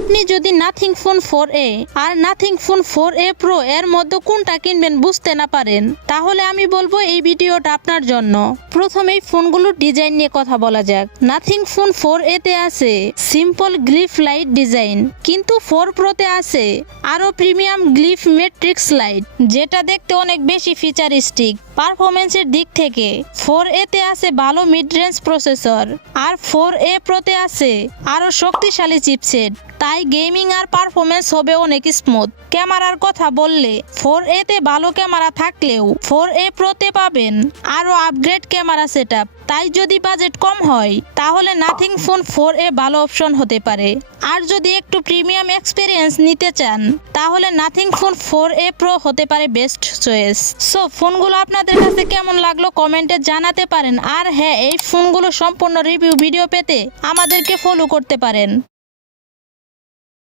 আপনি যদি nothing phone 4a আর nothing phone 4a pro এর মধ্যে কোনটা কিনবেন বুঝতে না পারেন, তাহলে আমি বলবো এই ভিডিওটা আপনার জন্য। প্রথমেই ফোনগুলোর ডিজাইন নিয়ে কথা বলা যাক। নাথিং ফোন 4a তে আছে সিম্পল গ্লিফ লাইট ডিজাইন, কিন্তু 4 প্রোতে আছে আরো প্রিমিয়াম গ্লিফ ম্যাট্রিক্স লাইট, যেটা দেখতে অনেক বেশি ফিচারিস্টিক। পারফরমেন্সের দিক থেকে 4a তে আছে ভালো মিড রেঞ্জ প্রসেসর, আর 4a প্রোতে আছে আরো শক্তিশালী চিপসেট, তাই গেমিং আর পারফরমেন্স হবে অনেক স্মুথ। ক্যামেরার কথা বললে 4a তে ভালো ক্যামেরা থাকলেও 4a প্রোতে পাবেন আরো আপগ্রেড ক্যামেরা সেটআপ, তাই যদি বাজেট কম হয় তাহলে নাথিং ফোন 4a ভালো অপশন হতে পারে। আর যদি একটু প্রিমিয়াম এক্সপিরিয়েন্স নিতে চান তাহলে নাথিং ফোন 4a প্রো হতে পারে বেস্ট চয়েস। সো ফোনগুলো আপনাদের কাছে কেমন লাগলো কমেন্টে জানাতে পারেন। আর হ্যাঁ, এই ফোনগুলো সম্পূর্ণ রিভিউ ভিডিও পেতে আমাদেরকে ফলো করতে পারেন।